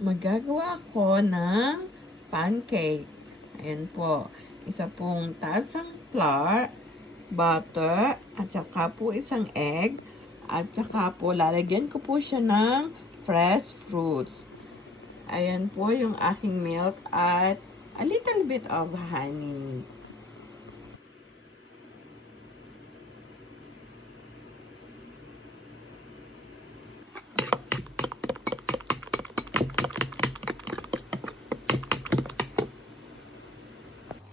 Magagawa ako ng pancake. Ayan po. Isa pong tasang flour, butter, at saka po isang egg. At saka po lalagyan ko po siya ng fresh fruits. Ayan po yung aking milk at a little bit of honey.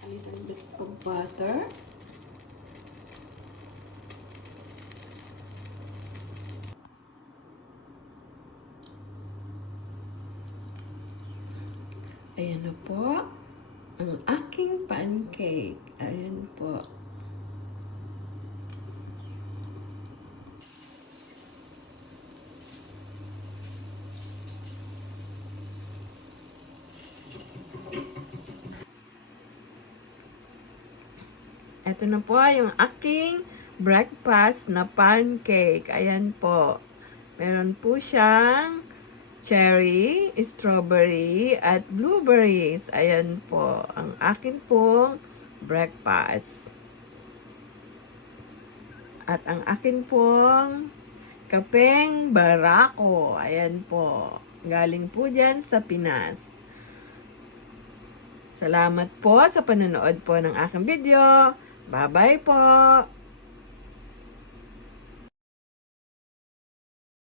A little bit of butter. Ayan na po ang aking pancake. Ayan po. Ito na po yung aking breakfast na pancake. Ayan po. Meron po siyang cherry, strawberry, at blueberries. Ayan po ang akin pong breakfast. At ang akin pong kapeng barako. Ayan po. Galing po dyan sa Pinas. Salamat po sa panonood po ng aking video. Bye-bye po!